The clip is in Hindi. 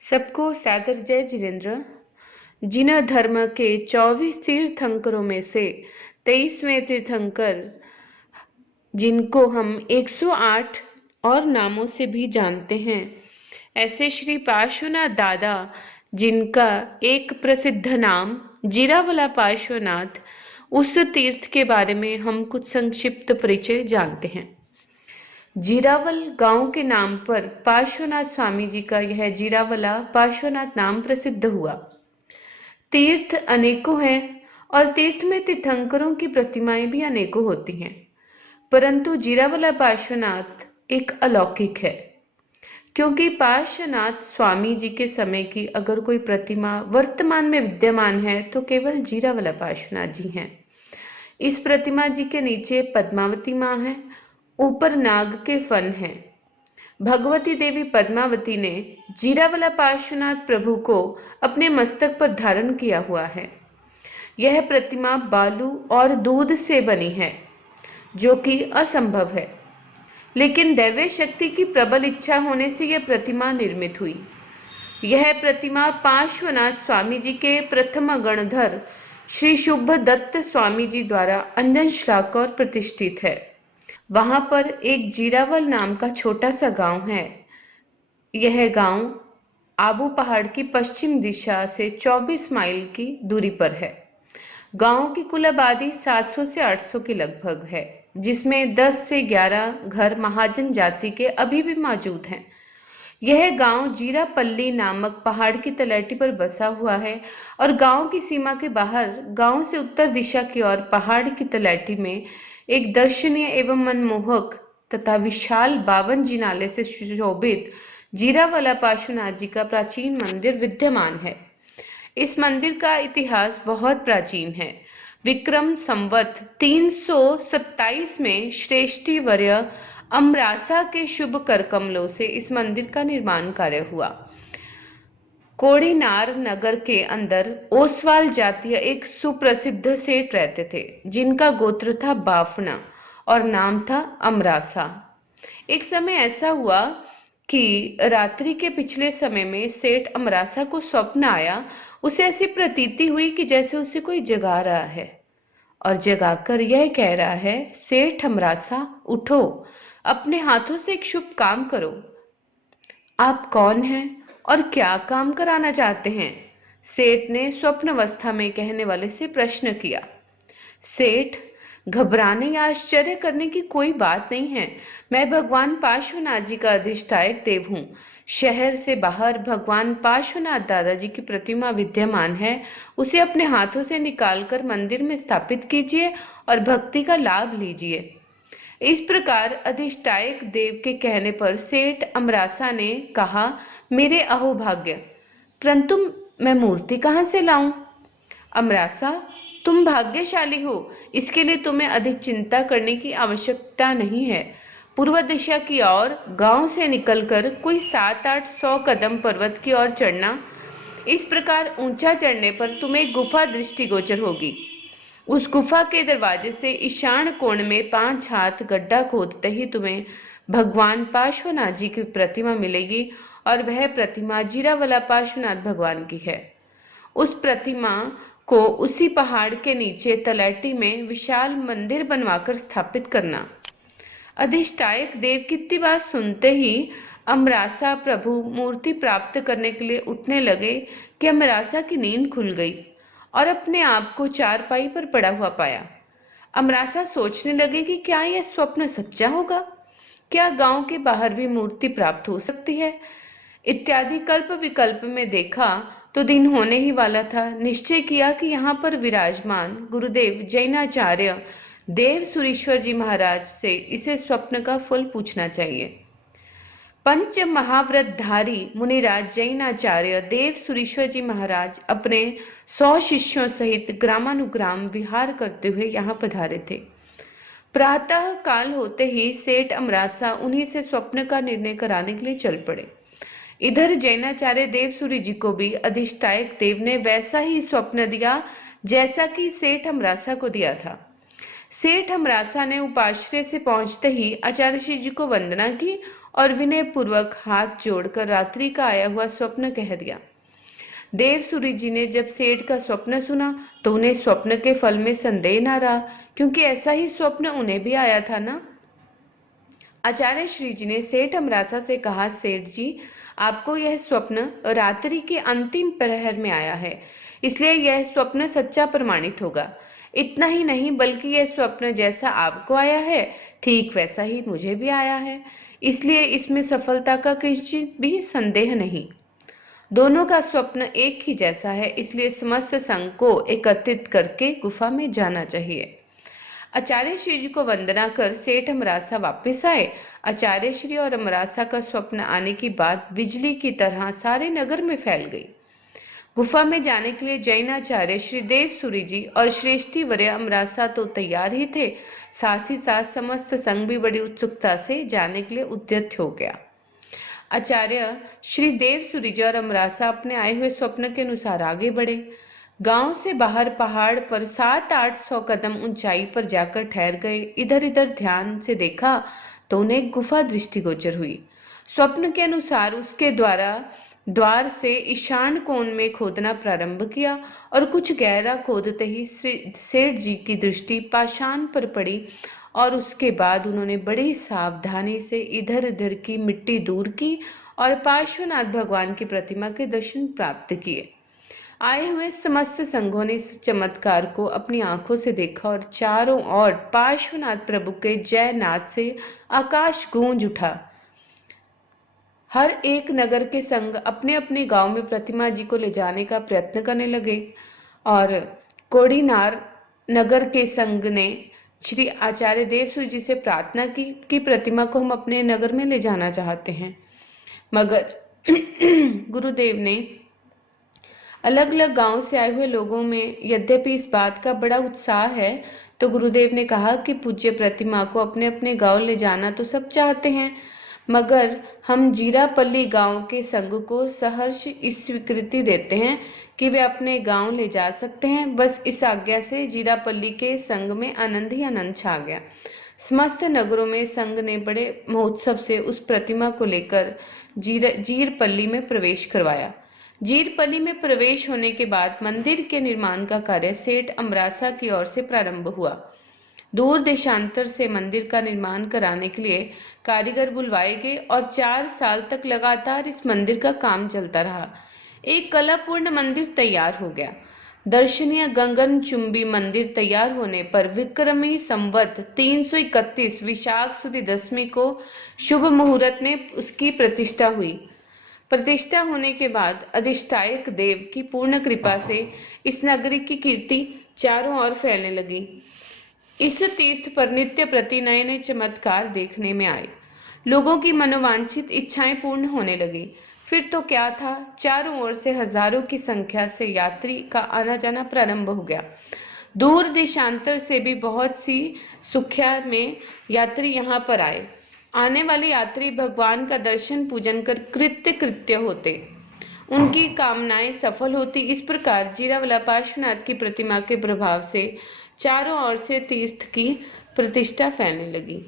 सबको सादर जय जिनेन्द्र। जिन धर्म के 24 तीर्थंकरों में से 23वें तीर्थंकर जिनको हम 108 और नामों से भी जानते हैं, ऐसे श्री पार्श्वनाथ दादा जिनका एक प्रसिद्ध नाम जीरावला पार्श्वनाथ, उस तीर्थ के बारे में हम कुछ संक्षिप्त परिचय जानते हैं। जीरावल गांव के नाम पर पार्श्वनाथ स्वामी जी का यह जीरावला पार्श्वनाथ नाम प्रसिद्ध हुआ। तीर्थ अनेकों हैं और तीर्थ में तीर्थंकरों की प्रतिमाएं भी अनेकों होती हैं, परंतु जीरावला पार्श्वनाथ एक अलौकिक है, क्योंकि पार्श्वनाथ स्वामी जी के समय की अगर कोई प्रतिमा वर्तमान में विद्यमान है तो केवल जीरावला पार्श्वनाथ जी हैं। इस प्रतिमा जी के नीचे पद्मावती माँ है, ऊपर नाग के फन हैं। भगवती देवी पद्मावती ने जीरावला पार्श्वनाथ प्रभु को अपने मस्तक पर धारण किया हुआ है। यह प्रतिमा बालू और दूध से बनी है, जो कि असंभव है, लेकिन दैवीय शक्ति की प्रबल इच्छा होने से यह प्रतिमा निर्मित हुई। यह प्रतिमा पार्श्वनाथ स्वामी जी के प्रथम गणधर श्री शुभ दत्त स्वामी जी द्वारा अंजन श्लाघ और प्रतिष्ठित है। वहां पर एक जीरावल नाम का छोटा सा गांव है। यह गांव आबू पहाड़ की पश्चिम दिशा से 24 माइल की दूरी पर है। गांव की कुल आबादी 700 से 800 के लगभग है, जिसमें 10 से 11 घर महाजन जाति के अभी भी मौजूद हैं। यह गांव जीरापल्ली नामक पहाड़ की तलैटी पर बसा हुआ है और गांव की सीमा के बाहर गांव से उत्तर दिशा की ओर पहाड़ की तलैटी में एक दर्शनीय एवं मनमोहक तथा विशाल 52 जिनाले से सुशोभित जीरावला पार्श्वनाथ जी का प्राचीन मंदिर विद्यमान है। इस मंदिर का इतिहास बहुत प्राचीन है। विक्रम संवत 327 में श्रेष्ठी वर्य अमरासा के शुभ कर कमलों से इस मंदिर का निर्माण कार्य हुआ। कोड़ीनार नगर के अंदर ओसवाल जातीय एक सुप्रसिद्ध सेठ रहते थे, जिनका गोत्र था बाफना और नाम था अमरासा। एक समय ऐसा हुआ कि रात्रि के पिछले समय में सेठ अमरासा को स्वप्न आया। उसे ऐसी प्रतीति हुई कि जैसे उसे कोई जगा रहा है और जगाकर यह कह रहा है, सेठ अमरासा उठो, अपने हाथों से एक शुभ काम करो। आप कौन हैं और क्या काम कराना चाहते हैं? सेठ ने स्वप्न अवस्था में कहने वाले से प्रश्न किया। सेठ, घबराने या आश्चर्य करने की कोई बात नहीं है। मैं भगवान पार्श्वनाथ जी का अधिष्ठायक देव हूँ। शहर से बाहर भगवान पार्श्वनाथ दादाजी की प्रतिमा विद्यमान है। उसे अपने हाथों से निकालकर मंदिर में स्थापित कीजिए और भक्ति का लाभ लीजिए। इस प्रकार अधिष्ठायक देव के कहने पर सेठ अमरासा ने कहा, मेरे अहोभाग्य, परंतु मैं मूर्ति कहाँ से लाऊं? अमरासा, तुम भाग्यशाली हो, इसके लिए तुम्हें अधिक चिंता करने की आवश्यकता नहीं है। पूर्व दिशा की ओर गांव से निकलकर कोई 700-800 कदम पर्वत की ओर चढ़ना। इस प्रकार ऊंचा चढ़ने पर तुम्हें एक गुफा दृष्टिगोचर होगी। उस गुफा के दरवाजे से ईशान कोण में 5 हाथ गड्ढा खोदते ही तुम्हें भगवान पार्श्वनाथ जी की प्रतिमा मिलेगी और वह प्रतिमा जीरावला पार्श्वनाथ भगवान की है। उस प्रतिमा को उसी पहाड़ के नीचे तलैटी में विशाल मंदिर बनवाकर स्थापित करना। अधिष्ठायक देव की इतनी बात सुनते ही अमरासा प्रभु मूर्ति प्राप्त करने के लिए उठने लगे कि अमरासा की नींद खुल गई और अपने आप को चारपाई पर पड़ा हुआ पाया। अमरासा सोचने लगे कि क्या यह स्वप्न सच्चा होगा? क्या गांव के बाहर भी मूर्ति प्राप्त हो सकती है? इत्यादि कल्प विकल्प में देखा तो दिन होने ही वाला था। निश्चय किया कि यहाँ पर विराजमान गुरुदेव जैनाचार्य देव सुरीश्वर जी महाराज से इसे स्वप्न का फल पूछना चाहिए। पंच महाव्रतधारी मुनिराज जैनाचार्य देव सुरीश्वर जी महाराज अपने 100 शिष्यों सहित ग्रामानुग्राम विहार करते हुए यहाँ पधारे थे। प्रातः काल होते ही सेठ अमरासा उन्हीं से स्वप्न का निर्णय कराने के लिए चल पड़े। इधर जैनाचार्य देवसूरी जी को भी अधिष्ठायक देव ने वैसा ही स्वप्न दिया जैसा कि सेठ अमरासा को दिया था। सेठ हमरासा ने उपाश्रय से पहुंचते ही आचार्य श्री जी को वंदना की और विनय पूर्वक हाथ जोड़कर रात्रि का आया हुआ स्वप्न कह दिया। देवसूरी जी ने जब सेठ का स्वप्न सुना तो उन्हें स्वप्न के फल में संदेह न रहा, क्योंकि ऐसा ही स्वप्न उन्हें भी आया था ना। आचार्य श्री जी ने सेठ हमरासा से कहा, सेठ जी, आपको यह स्वप्न रात्रि के अंतिम प्रहर में आया है, इसलिए यह स्वप्न सच्चा प्रमाणित होगा। इतना ही नहीं, बल्कि यह स्वप्न जैसा आपको आया है ठीक वैसा ही मुझे भी आया है, इसलिए इसमें सफलता का किंचित भी संदेह नहीं। दोनों का स्वप्न एक ही जैसा है, इसलिए समस्त संघ को एकत्रित करके गुफा में जाना चाहिए। आचार्य श्री जी को वंदना कर सेठ अमरासा वापस आए। आचार्य श्री और अमरासा का स्वप्न आने की बात बिजली की तरह सारे नगर में फैल गई। गुफा में जाने के लिए जैनाचार्य श्री देवसूरी जी और श्रेष्ठी वर्य अमरासा तो तैयार ही थे, साथ ही साथ समस्त संघ भी बड़ी उत्सुकता से जाने के लिए उद्यत हो गया। आचार्य श्री देवसूरी जी और अमरासा अपने आए हुए स्वप्न के अनुसार आगे बढ़े। गांव से बाहर पहाड़ पर 700-800 कदम ऊंचाई पर जाकर ठहर गए। इधर इधर ध्यान से देखा तो उन्हें एक गुफा दृष्टिगोचर हुई। स्वप्न के अनुसार उसके द्वार से ईशान कोण में खोदना प्रारंभ किया और कुछ गहरा खोदते ही सेठ जी की दृष्टि पाषाण पर पड़ी और उसके बाद उन्होंने बड़ी सावधानी से इधर उधर की मिट्टी दूर की और पार्श्वनाथ भगवान की प्रतिमा के दर्शन प्राप्त किए। आए हुए समस्त संघों ने इस चमत्कार को अपनी आंखों से देखा और चारों ओर पार्श्वनाथ प्रभु के जयनाद से आकाश गूंज उठा। हर एक नगर के संघ अपने अपने गांव में प्रतिमा जी को ले जाने का प्रयत्न करने लगे और कोड़ीनार नगर के संघ ने श्री आचार्य देवसूरी जी से प्रार्थना की कि प्रतिमा को हम अपने नगर में ले जाना चाहते हैं, मगर गुरुदेव ने अलग अलग गांव से आए हुए लोगों में यद्यपि इस बात का बड़ा उत्साह है, तो गुरुदेव ने कहा कि पूज्य प्रतिमा को अपने अपने गांव ले जाना तो सब चाहते हैं, मगर हम जीरापल्ली गांव के संघ को सहर्ष इस स्वीकृति देते हैं कि वे अपने गांव ले जा सकते हैं। बस इस आज्ञा से जीरापल्ली के संघ में आनंद ही आनंद छा गया। समस्त नगरों में संघ ने बड़े महोत्सव से उस प्रतिमा को लेकर जीरपल्ली में प्रवेश करवाया। जीरपल्ली में प्रवेश होने के बाद मंदिर के निर्माण का कार्य सेठ अमरासा की ओर से प्रारंभ हुआ। दूर देशांतर से मंदिर का निर्माण कराने के लिए कारीगर बुलवाए गए और 4 साल तक लगातार इस मंदिर का काम चलता रहा। एक कलापूर्ण मंदिर तैयार हो गया। दर्शनीय गगन चुंबी मंदिर तैयार होने पर विक्रमी संवत 331 विशाख सुदी 10वीं को शुभ मुहूर्त में उसकी प्रतिष्ठा हुई। प्रतिष्ठा होने के बाद अधिष्ठायक देव की पूर्ण कृपा से इस नगरी की कीर्ति चारों ओर फैलने लगी। इस तीर्थ पर नित्य प्रति नए नए चमत्कार देखने में आए। लोगों की मनोवांछित इच्छाएं पूर्ण होने लगी। फिर तो क्या था, चारों ओर से हजारों की संख्या से यात्री का आना जाना प्रारंभ हो गया। दूर देशांतर से भी बहुत सी संख्या में यात्री यहाँ पर आए। आने वाले यात्री भगवान का दर्शन पूजन कर कृत्य होते, उनकी कामनाएं सफल होती। इस प्रकार जीरावाला पार्श्वनाथ की प्रतिमा के प्रभाव से चारों ओर से तीर्थ की प्रतिष्ठा फैलने लगी।